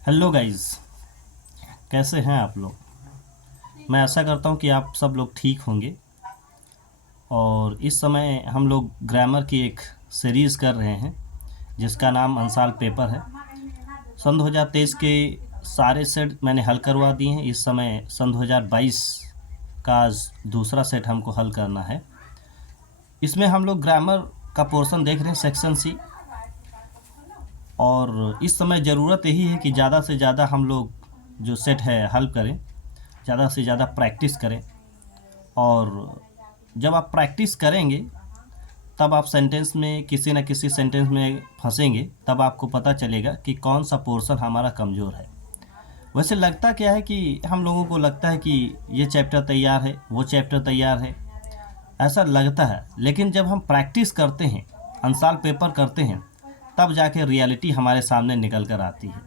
Hello guys, कैसे हैं आप लोग। मैं आशा करता हूं कि आप सब लोग ठीक होंगे। और इस समय हम लोग ग्रामर की एक सीरीज़ कर रहे हैं जिसका नाम अनसॉल्व पेपर है। सन 2023 के सारे सेट मैंने हल करवा दिए हैं। इस समय सन 2022 का दूसरा सेट हमको हल करना है। इसमें हम लोग ग्रामर का पोर्शन देख रहे हैं, सेक्शन सी। और इस समय ज़रूरत यही है कि ज़्यादा से ज़्यादा हम लोग जो सेट है हल करें, ज़्यादा से ज़्यादा प्रैक्टिस करें। और जब आप प्रैक्टिस करेंगे तब आप सेंटेंस में किसी न किसी सेंटेंस में फंसेंगे, तब आपको पता चलेगा कि कौन सा पोर्शन हमारा कमज़ोर है। वैसे लगता क्या है कि हम लोगों को लगता है कि ये चैप्टर तैयार है, वो चैप्टर तैयार है, ऐसा लगता है। लेकिन जब हम प्रैक्टिस करते हैं, अनसॉल्व पेपर करते हैं, तब जाके रियलिटी हमारे सामने निकल कर आती है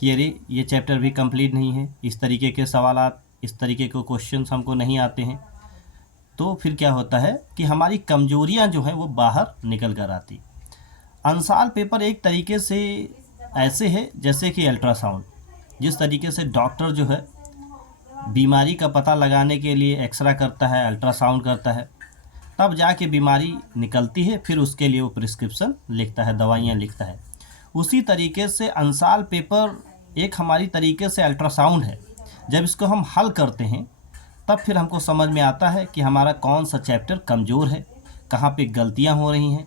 कि अरे ये चैप्टर भी कंप्लीट नहीं है, इस तरीके के सवालात, इस तरीके के क्वेश्चंस हमको नहीं आते हैं। तो फिर क्या होता है कि हमारी कमजोरियां जो हैं वो बाहर निकल कर आती। अनसॉल्व पेपर एक तरीके से ऐसे है जैसे कि अल्ट्रासाउंड। जिस तरीके से डॉक्टर जो है बीमारी का पता लगाने के लिए एक्सरा करता है, अल्ट्रासाउंड करता है, तब जाके बीमारी निकलती है, फिर उसके लिए वो प्रिस्क्रिप्शन लिखता है, दवाइयाँ लिखता है। उसी तरीके से अनसॉल्व पेपर एक हमारी तरीके से अल्ट्रासाउंड है। जब इसको हम हल करते हैं तब फिर हमको समझ में आता है कि हमारा कौन सा चैप्टर कमज़ोर है, कहाँ पे गलतियाँ हो रही हैं,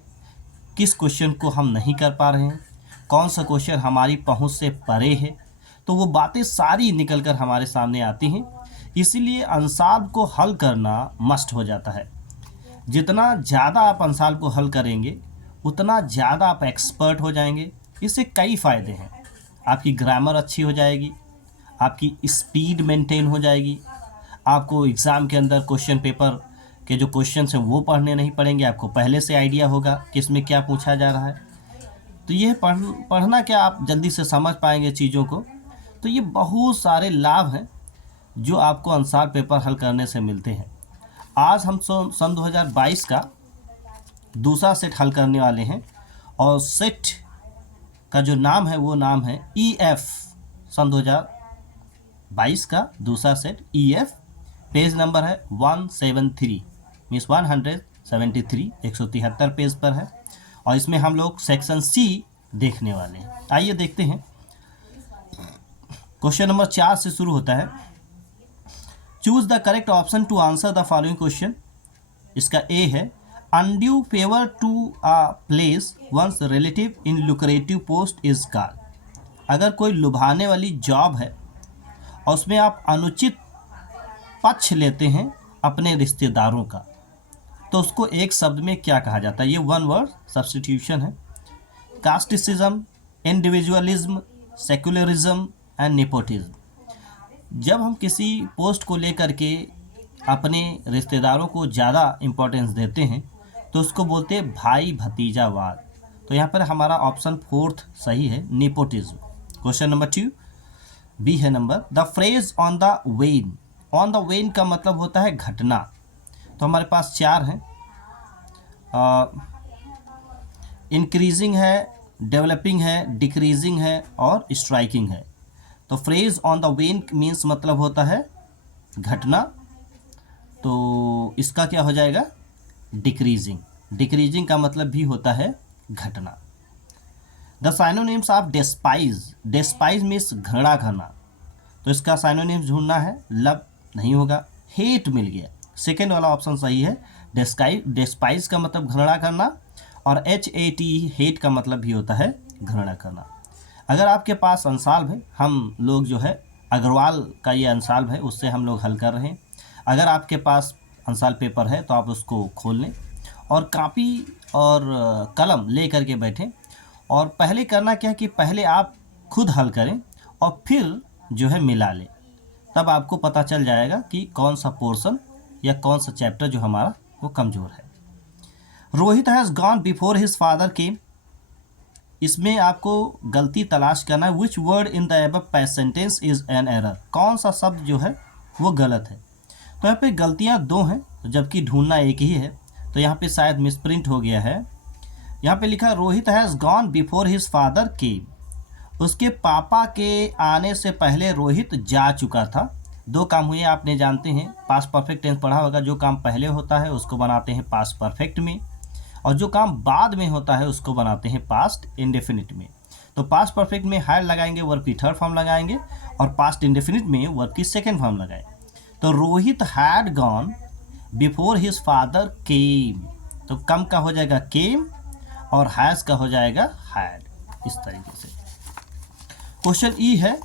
किस क्वेश्चन को हम नहीं कर पा रहे हैं, कौन सा क्वेश्चन हमारी पहुंच से परे है। तो वो बातें सारी निकल कर हमारे सामने आती हैं। इसीलिए अनसॉल्व को हल करना मस्ट हो जाता है। जितना ज़्यादा आप अनसॉल्व को हल करेंगे उतना ज़्यादा आप एक्सपर्ट हो जाएंगे। इससे कई फ़ायदे हैं। आपकी ग्रामर अच्छी हो जाएगी, आपकी स्पीड मेंटेन हो जाएगी, आपको एग्ज़ाम के अंदर क्वेश्चन पेपर के जो क्वेश्चन हैं वो पढ़ने नहीं पड़ेंगे, आपको पहले से आइडिया होगा कि इसमें क्या पूछा जा रहा है। तो ये पढ़ना क्या, आप जल्दी से समझ पाएंगे चीज़ों को। तो ये बहुत सारे लाभ हैं जो आपको अनसॉल्व पेपर हल करने से मिलते हैं। आज हम सन 2022 का दूसरा सेट हल करने वाले हैं। और सेट का जो नाम है वो नाम है EF। सन 2022 का दूसरा सेट EF। पेज नंबर है 173, मीन्स 173, 173 पेज पर है। और इसमें हम लोग सेक्शन C देखने वाले हैं। आइए देखते हैं। क्वेश्चन नंबर 4 से शुरू होता है। Choose the correct option to answer the following question. इसका A है, undue favour to a place once relative in lucrative post is called. अगर कोई लुभाने वाली जॉब है और उसमें आप अनुचित पक्ष लेते हैं अपने रिश्तेदारों का, तो उसको एक शब्द में क्या कहा जाता है। ये वन वर्ड सब्स्टिट्यूशन है। कास्टिसिज्म, इंडिविजुअलिज्म, सेक्युलरिज्म एंड नेपोटिज्म। जब हम किसी पोस्ट को लेकर के अपने रिश्तेदारों को ज़्यादा इम्पोर्टेंस देते हैं तो उसको बोलते हैं भाई भतीजावाद। तो यहाँ पर हमारा ऑप्शन 4 सही है, नेपोटिज्म। क्वेश्चन नंबर 2 बी है number. The phrase on the when. On the when का मतलब होता है घटना। तो हमारे पास 4 हैं। इंक्रीजिंग है, डेवलपिंग है, डिक्रीजिंग है और स्ट्राइकिंग है। तो phrase on the when means मतलब होता है घटना। तो इसका क्या हो जाएगा, डिक्रीजिंग। डिक्रीजिंग का मतलब भी होता है घटना। The synonyms of despise. Despise means घृणा करना। तो इसका साइनोनिम्स ढूंढना है, लव नहीं होगा, हेट मिल गया। सेकेंड वाला ऑप्शन सही है। डेस्पाइज का मतलब घृणा करना और HAT हेट का मतलब भी होता है घृणा करना। अगर आपके पास अनसॉल्व है, हम लोग जो है अग्रवाल का ये अनसॉल्व है उससे हम लोग हल कर रहे हैं। अगर आपके पास अनसॉल्व पेपर है तो आप उसको खोल लें और कापी और कलम ले करके बैठें। और पहले करना क्या है कि पहले आप खुद हल करें और फिर जो है मिला लें। तब आपको पता चल जाएगा कि कौन सा पोर्शन या कौन सा चैप्टर जो हमारा वो कमज़ोर है। Rohit has gone before his father came. इसमें आपको गलती तलाश करना है। Which word in the above sentence is an error. कौन सा शब्द जो है वो गलत है। तो यहाँ पे गलतियाँ 2 हैं जबकि ढूंढना एक ही है। तो यहाँ पे शायद मिसप्रिंट हो गया है। यहाँ पे लिखा Rohit has gone before his father came. उसके पापा के आने से पहले रोहित जा चुका था। दो काम हुए आपने जानते हैं, पास्ट परफेक्ट टेंस पढ़ा होगा, जो काम पहले होता है उसको बनाते हैं पास्ट परफेक्ट में, और जो काम बाद में होता है उसको बनाते हैं पास्ट इंडेफिनिट में। तो पास्ट परफेक्ट में हैड लगाएंगे, वर्ब की थर्ड फॉर्म लगाएंगे, और पास्ट इंडेफिनिट में वर्ब की सेकेंड फॉर्म लगाए। तो Rohit had gone before his father came, तो कम का हो जाएगा केम और हैज़ का हो जाएगा हैड, इस तरीके से। क्वेश्चन ई है,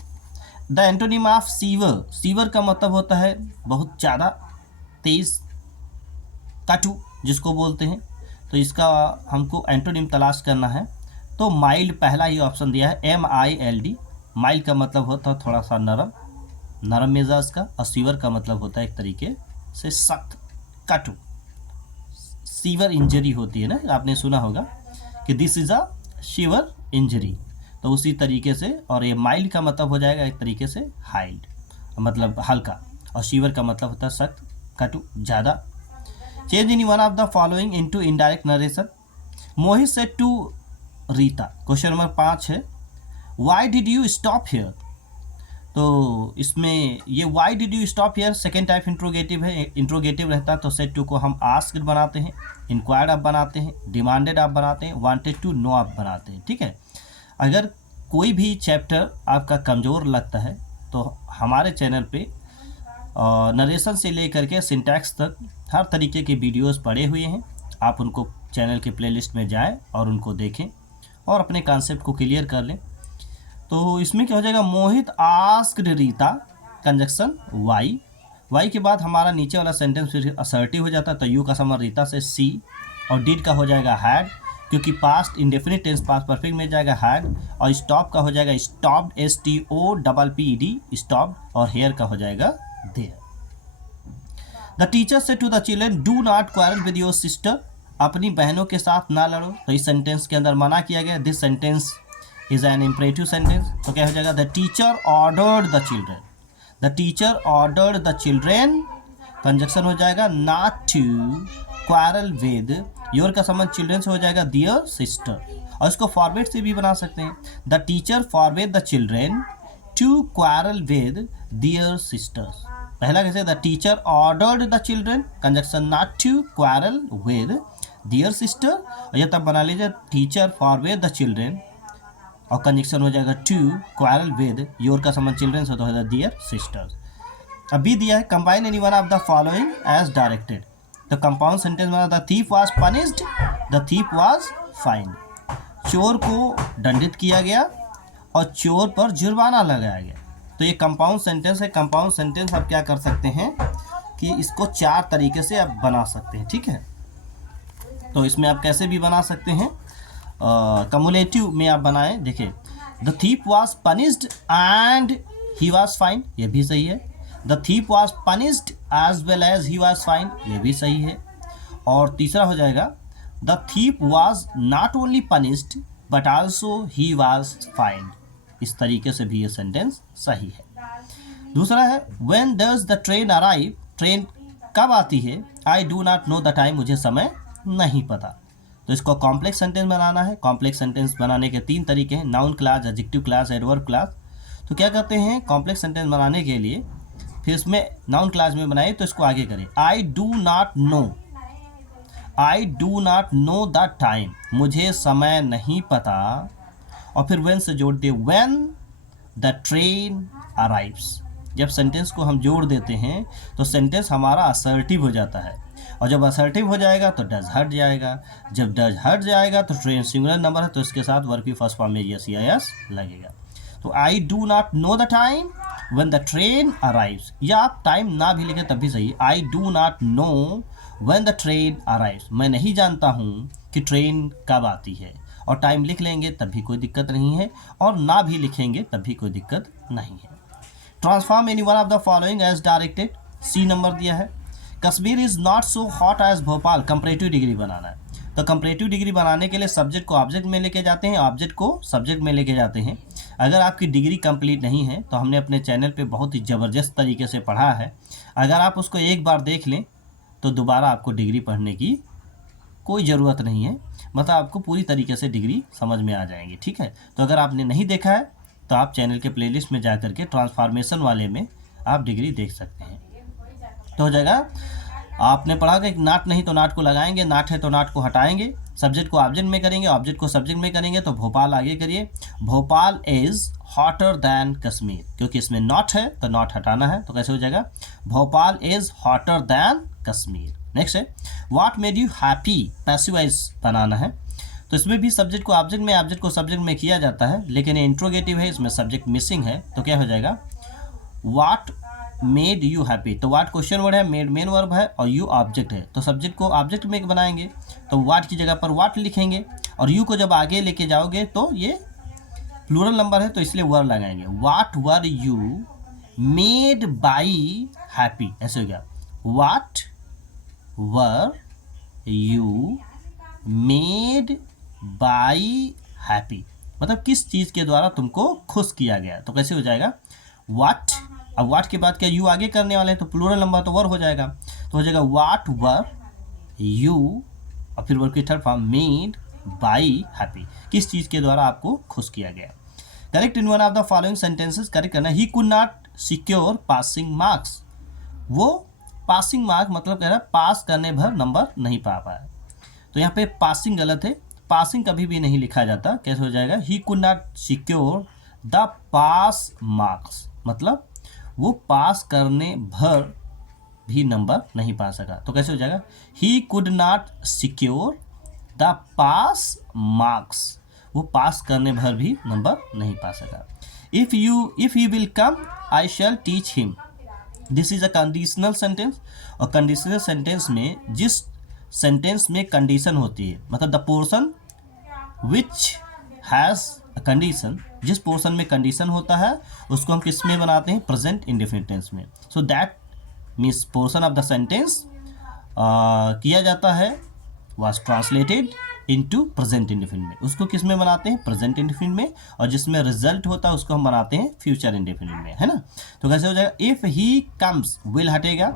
the antonym of sewer, sewer का मतलब होता है बहुत ज़्यादा तेज, काटू जिसको बोलते हैं। तो इसका हमको एंटोनिम तलाश करना है। तो माइल्ड पहला ही ऑप्शन दिया है, MILD। माइल्ड का मतलब होता है थोड़ा सा नरम, नरम मिजाज का, और सीवर का मतलब होता है एक तरीके से सख्त, काटू। सीवर इंजरी होती है ना, आपने सुना होगा कि this is a severe injury, तो उसी तरीके से। और ये माइल्ड का मतलब हो जाएगा एक तरीके से हाइल्ड, मतलब हल्का, और शिवर का मतलब होता है सख्त, काटू, ज़्यादा। Change in one of the following into indirect narration. Mohit said to Rita, question number 5 है, why did you stop here. तो इसमें ये why did you stop here second type interrogative है। इंट्रोगेटिव रहता है तो सेड टू को हम आस्क्ड बनाते हैं, इंक्वायर्ड आप बनाते हैं, डिमांडेड आप बनाते हैं, वांटेड टू नो आप बनाते हैं, ठीक है। अगर कोई भी चैप्टर आपका कमज़ोर लगता है तो हमारे चैनल पे नरेशन से लेकर के सिंटैक्स तक हर तरीके के वीडियोस पड़े हुए हैं। आप उनको चैनल के प्लेलिस्ट में जाएं और उनको देखें और अपने कॉन्सेप्ट को क्लियर कर लें। तो इसमें क्या हो जाएगा, Mohit asked Rita, conjunction why, why के बाद हमारा नीचे वाला सेंटेंस फिर असर्टिव हो जाता है। तो यू का समर रीता से सी, और डिड का हो जाएगा हैड, क्योंकि past indefinite tense past perfect में जाएगा हैड, और स्टॉप का हो जाएगा स्टॉप्ड, STOPPED स्टॉप्ड, और हेयर का हो जाएगा there. The teacher said to the children do not quarrel with your sister, अपनी बहनों के साथ ना लड़ो। तो इस सेंटेंस के अंदर मना किया गया, this sentence is an imperative sentence. तो क्या हो जाएगा, the teacher ordered the children, the teacher ordered the children, conjunction हो जाएगा not to quarrel with, your का संबंध चिल्ड्रन से हो जाएगा दियर सिस्टर, और इसको फॉरवर्ड से भी बना सकते हैं, the teacher forbade the children to quarrel with their sisters. पहला कैसे, the teacher ordered the children, conjunction not to quarrel with their sister, और यह तब बना लीजिए टीचर फॉरवर्ड द चिल्ड्रन, और कंजक्शन हो जाएगा टू क्वारल विद, योर का संबंध चिल्ड्रन से तो है दियर सिस्टर्स। अभी दिया है, combine any one of the following as directed. तो कंपाउंड सेंटेंस बना, the thief was punished, the thief was fined, चोर को दंडित किया गया और चोर पर जुर्माना लगाया गया। तो ये कंपाउंड सेंटेंस है। कंपाउंड सेंटेंस आप क्या कर सकते हैं कि इसको 4 तरीके से आप बना सकते हैं, ठीक है। तो इसमें आप कैसे भी बना सकते हैं, कम्युलेटिव में आप बनाएं। देखिए, the thief was punished and he was fined, ये भी सही है। The thief was punished as well as he was fined, ये भी सही है। और तीसरा हो जाएगा, the thief was not only punished but also he was fined, इस तरीके से भी ये सेंटेंस सही है। दूसरा है, when does the train arrive, train कब आती है, I do not know the time, मुझे समय नहीं पता। तो इसको कॉम्प्लेक्स सेंटेंस बनाना है। कॉम्प्लेक्स सेंटेंस बनाने के 3 तरीके हैं, noun class, adjective class, adverb class. तो क्या करते हैं, कॉम्प्लेक्स सेंटेंस बनाने के लिए फिर इसमें नाउन क्लास में बनाए तो इसको आगे करें, I do not know, I do not know the time, मुझे समय नहीं पता, और फिर व्हेन से जोड़ दे, व्हेन द ट्रेन अराइव्स। जब सेंटेंस को हम जोड़ देते हैं तो सेंटेंस हमारा असर्टिव हो जाता है, और जब असर्टिव हो जाएगा तो डज हट जाएगा, जब डज हट जाएगा तो ट्रेन सिंगुलर नंबर है तो इसके साथ वर्ब की फर्स्ट फॉर्म में ES लगेगा। तो I do not know the time when the train arrives, या आप टाइम ना भी लिखें तब भी सही, I do not know when the train arrives, मैं नहीं जानता हूँ कि ट्रेन कब आती है। और टाइम लिख लेंगे तब भी कोई दिक्कत नहीं है, और ना भी लिखेंगे तब भी कोई दिक्कत नहीं है। Transform any one of the following as directed, C number दिया है। Kashmir is not so hot as Bhopal, comparative degree बनाना है। तो कंपैरेटिव डिग्री बनाने के लिए सब्जेक्ट को ऑब्जेक्ट में लेके जाते हैं, ऑब्जेक्ट को सब्जेक्ट में लेके जाते हैं। अगर आपकी डिग्री कंप्लीट नहीं है तो हमने अपने चैनल पे बहुत ही ज़बरदस्त तरीके से पढ़ा है, अगर आप उसको एक बार देख लें तो दोबारा आपको डिग्री पढ़ने की कोई ज़रूरत नहीं है, मतलब आपको पूरी तरीके से डिग्री समझ में आ जाएंगी, ठीक है। तो अगर आपने नहीं देखा है तो आप चैनल के प्लेलिस्ट में जा करके ट्रांसफॉर्मेशन वाले में आप डिग्री देख सकते हैं। तो हो जाएगा, आपने पढ़ा कि नाट नहीं तो नाट को लगाएंगे, नाट है तो नाट को हटाएंगे, सब्जेक्ट को ऑब्जेक्ट में करेंगे, ऑब्जेक्ट को सब्जेक्ट में करेंगे। तो भोपाल आगे करिए, Bhopal is hotter than Kashmir, क्योंकि इसमें नॉट है तो नॉट हटाना है। तो कैसे हो जाएगा, Bhopal is hotter than Kashmir. Next है what made you happy, passive voice बनाना है। तो इसमें भी सब्जेक्ट को ऑब्जेक्ट में, ऑब्जेक्ट को सब्जेक्ट में किया जाता है, लेकिन ये इंट्रोगेटिव है, इसमें सब्जेक्ट मिसिंग है। तो क्या हो जाएगा, व्हाट मेड यू हैप्पी। तो व्हाट क्वेश्चन वर्ड है, मेड मेन वर्ब है और यू ऑब्जेक्ट है। तो सब्जेक्ट को ऑब्जेक्ट में बनाएंगे तो व्हाट की जगह पर व्हाट लिखेंगे, और यू को जब आगे लेके जाओगे तो ये प्लूरल नंबर है तो इसलिए वर लगाएंगे। What were you made by happy, ऐसे हो गया, what were you made by happy, मतलब किस चीज़ के द्वारा तुमको खुश किया गया। तो कैसे हो जाएगा, व्हाट, अब व्हाट के बाद क्या यू आगे करने वाले हैं तो प्लूरल नंबर तो वर हो जाएगा। तो हो जाएगा व्हाट वर यू, और फिर वर्ब की third form made by happy, किस चीज़ के द्वारा आपको खुश किया गया। Correct in one of the following sentences, correct करना। He could not secure passing marks, वो पासिंग मार्क मतलब कह रहा है पास करने भर नंबर नहीं पा पाया। तो यहाँ पे पासिंग गलत है, पासिंग कभी भी नहीं लिखा जाता। कैसे हो जाएगा, he could not secure the pass marks, मतलब वो पास करने भर भी नंबर नहीं पा सका। तो कैसे हो जाएगा, he could not secure the pass marks, वो पास करने भर भी नंबर नहीं पा सका। If he will come I shall teach him, this is a conditional sentence. और कंडीशनल सेंटेंस में जिस सेंटेंस में कंडीशन होती है, मतलब the portion which has a condition, जिस पोर्शन में कंडीशन होता है उसको हम किस में बनाते हैं, प्रेजेंट इंडेफिनिट टेंस में। So that means portion of the sentence किया जाता है was translated into present indefinite में, उसको किस में बनाते हैं, प्रेजेंट इंडेफिनिट में, और जिसमें रिजल्ट होता है उसको हम बनाते हैं फ्यूचर इंडेफिनिट में, है ना। तो कैसे हो जाएगा, इफ़ ही कम्स, विल हटेगा,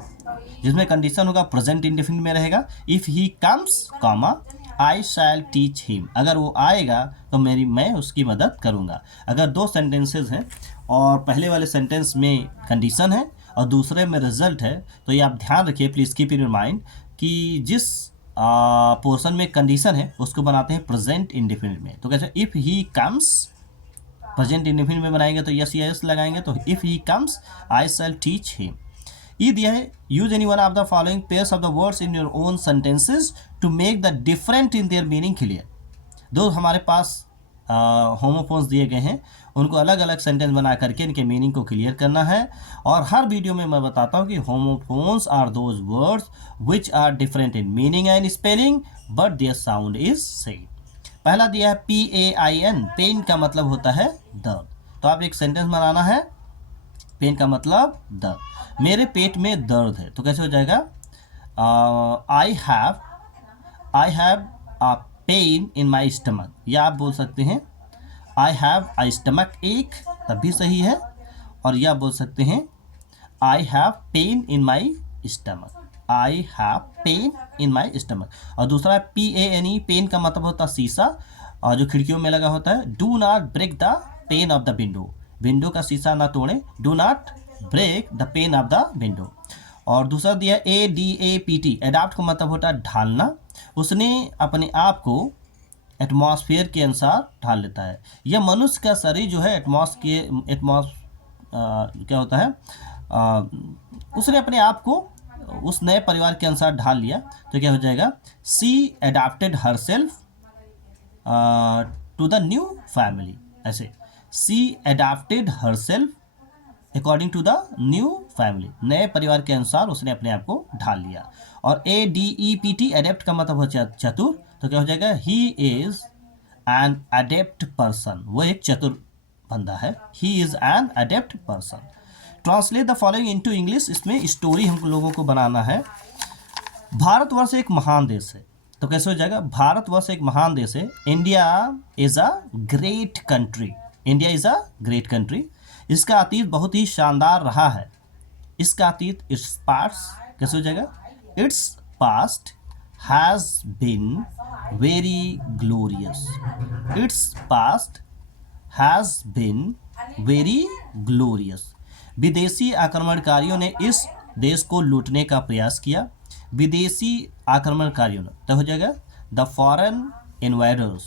जिसमें कंडीशन होगा प्रेजेंट इंडेफिनिट में रहेगा। If he comes comma I shall teach him, अगर वो आएगा तो मैं उसकी मदद करूँगा। अगर दो सेंटेंसेस हैं और पहले वाले सेंटेंस में कंडीशन है और दूसरे में रिजल्ट है, तो ये आप ध्यान रखिए, please keep in your mind कि जिस पोर्शन में कंडीशन है उसको बनाते हैं प्रेजेंट इंडेफिनिट में। तो कैसे, if he comes, present indefinite में बनाएंगे तो यस यस लगाएंगे, तो if he comes I shall teach him. ये दिया है, use any one of the following pairs of the words in your own sentences to make the different in their meaning clear. दो हमारे पास homophones दिए गए हैं, उनको अलग अलग सेंटेंस बना करके इनके मीनिंग को क्लियर करना है। और हर वीडियो में मैं बताता हूँ कि homophones are those words which are different in meaning and spelling but their sound is same. पहला दिया है PAIN, पेन का मतलब होता है दर्द। तो आप एक सेंटेंस बनाना है, पेन का मतलब दर्द, मेरे पेट में दर्द है। तो कैसे हो जाएगा, I have a pain in my stomach, या आप बोल सकते हैं आई हैव अ स्टमक एक, तब भी सही है। और या बोल सकते हैं I have pain in my stomach, I have pain in my stomach. और दूसरा PANE, पेन का मतलब होता है शीशा, और जो खिड़कियों में लगा होता है। Do not break the pane of the window, window का शीशा ना तोड़ें, do not break the pane of the window. और दूसरा दिया ADAPT, एडाप्ट का मतलब होता है ढालना, उसने अपने आप को एटमॉस्फेयर के अनुसार ढाल लेता है। यह मनुष्य का शरीर जो है क्या होता है, उसने अपने आप को उस नए परिवार के अनुसार ढाल लिया। तो क्या हो जाएगा, she adapted herself to the new family, ऐसे she adapted herself according to the new family, नए परिवार के अनुसार उसने अपने आप को ढाल लिया। और ADEPT, एडेप्ट का मतलब हो चतुर। तो क्या हो जाएगा, he is an adapt person, वो एक चतुर बंदा है, he is an adapt person. Translate the following into English, इसमें स्टोरी हम लोगों को बनाना है। भारतवर्ष एक महान देश है। तो कैसे हो जाएगा, भारतवर्ष एक महान देश है। India is a great country, India is a great country. इसका अतीत बहुत ही शानदार रहा है। इसका अतीत, इट्स पास्ट, कैसे हो जाएगा, its past has been very glorious, its past has been very glorious. विदेशी आक्रमणकारियों ने इस देश को लूटने का प्रयास किया। विदेशी आक्रमणकारियों ने, तो हो जाएगा the foreign invaders.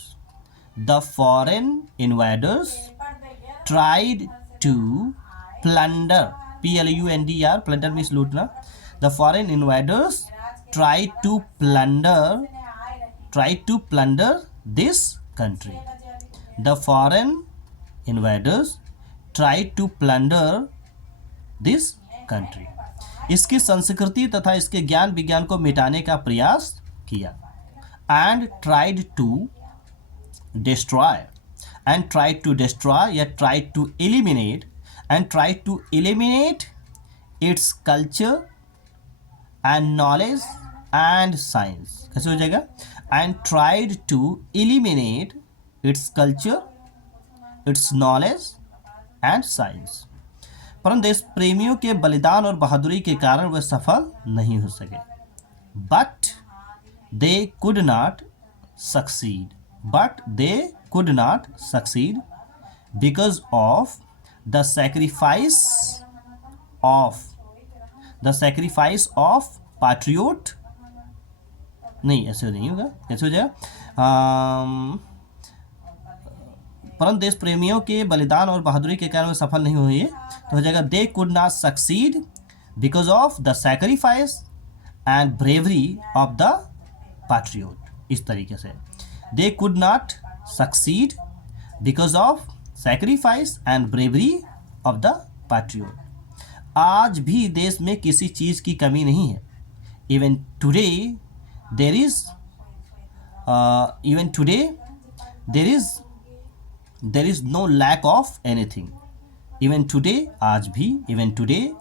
The foreign invaders tried to plunder, PLUNDR, plunder means लूटना। The foreign invaders tried to plunder this country. The foreign invaders tried to plunder this country. इसकी संस्कृति तथा इसके ज्ञान विज्ञान को मिटाने का प्रयास किया। And tried to destroy, and tried to destroy या tried to eliminate, and tried to eliminate its culture and knowledge and science. कैसे हो जाएगा? And tried to eliminate its culture, its knowledge and science. परंतु देश प्रेमियों के बलिदान और बहादुरी के कारण वे सफल नहीं हो सके। But they could not succeed, but they could not succeed because of the sacrifice of patriot. नहीं, ऐसे नहीं होगा। कैसे हो जाएगा? परंतु देश प्रेमियों के बलिदान और बहादुरी के कारण वे सफल नहीं हुए, तो हो जाएगा they could not succeed because of the sacrifice and bravery of the patriot. इस तरीके से they could not succeed because of sacrifice and bravery of the patriot. आज भी देश में किसी चीज़ की कमी नहीं है। Even today there is no lack of anything. Even today, आज भी, even today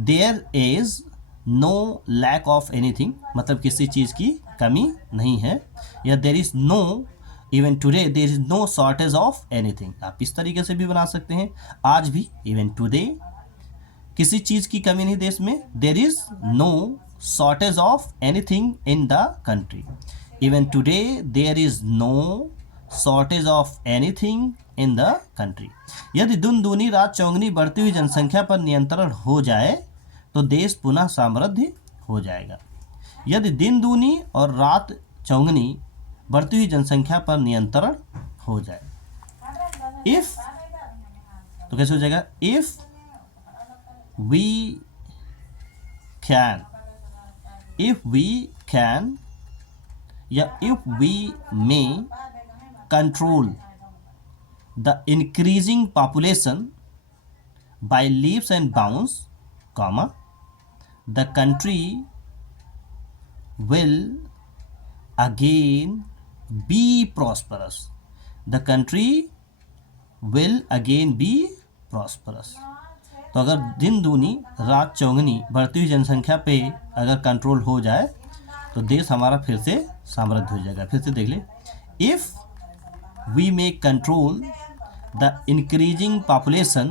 there is no lack of anything, मतलब किसी चीज़ की कमी नहीं है। या there is no, even today there is no shortage of anything. आप इस तरीके से भी बना सकते हैं। आज भी, इवन टुडे, किसी चीज़ की कमी नहीं देश में। There is no shortage of anything in the country. Even today there is no shortage of anything in the country. यदि दिन दूनी रात चौगनी बढ़ती हुई जनसंख्या पर नियंत्रण हो जाए तो देश पुनः समृद्ध हो जाएगा। यदि दिन दूनी और रात चौगनी बढ़ती हुई जनसंख्या पर नियंत्रण हो जाए। इफ, तो कैसे हो जाएगा? इफ वी कैन या if we may control the increasing population by leaps and bounds, comma, the country will again be prosperous. The country will again be prosperous. तो अगर दिन दूनी रात चौगनी बढ़ती हुई जनसंख्या पे अगर कंट्रोल हो जाए तो देश हमारा फिर से समृद्ध हो जाएगा। फिर से देख ले। If we may control the increasing population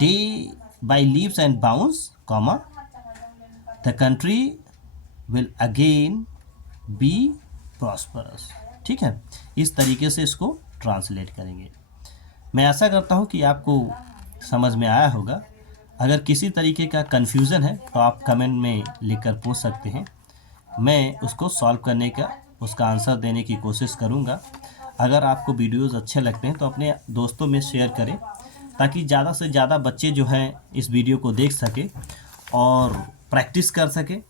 day by leaps and bounds, comma, the country will again be prosperous। ठीक है, इस तरीके से इसको ट्रांसलेट करेंगे। मैं आशा करता हूँ कि आपको समझ में आया होगा। अगर किसी तरीके का कन्फ्यूज़न है तो आप कमेंट में लिखकर पूछ सकते हैं। मैं उसको सॉल्व करने का, उसका आंसर देने की कोशिश करूँगा। अगर आपको वीडियोज़ अच्छे लगते हैं तो अपने दोस्तों में शेयर करें ताकि ज़्यादा से ज़्यादा बच्चे जो हैं इस वीडियो को देख सकें और प्रैक्टिस कर सकें।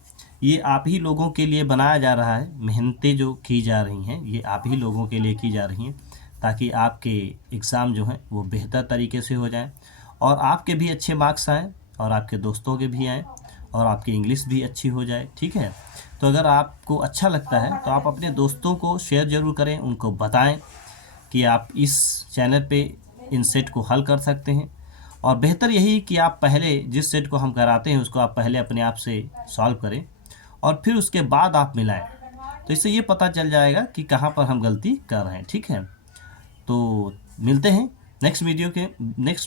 ये आप ही लोगों के लिए बनाया जा रहा है। मेहनतें जो की जा रही हैं ये आप ही लोगों के लिए की जा रही हैं ताकि आपके एग्ज़ाम जो हैं वो बेहतर तरीके से हो जाएं और आपके भी अच्छे मार्क्स आएँ और आपके दोस्तों के भी आएँ और आपकी इंग्लिश भी अच्छी हो जाए। ठीक है, तो अगर आपको अच्छा लगता है तो आप अपने दोस्तों को शेयर ज़रूर करें, उनको बताएं कि आप इस चैनल पे इन सेट को हल कर सकते हैं। और बेहतर यही कि आप पहले जिस सेट को हम कराते हैं उसको आप पहले अपने आप से सॉल्व करें और फिर उसके बाद आप मिलाएं, तो इससे ये पता चल जाएगा कि कहाँ पर हम गलती कर रहे हैं। ठीक है, तो मिलते हैं नेक्स्ट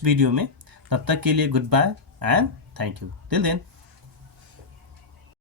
वीडियो में। तब तक के लिए goodbye and thank you. Till then.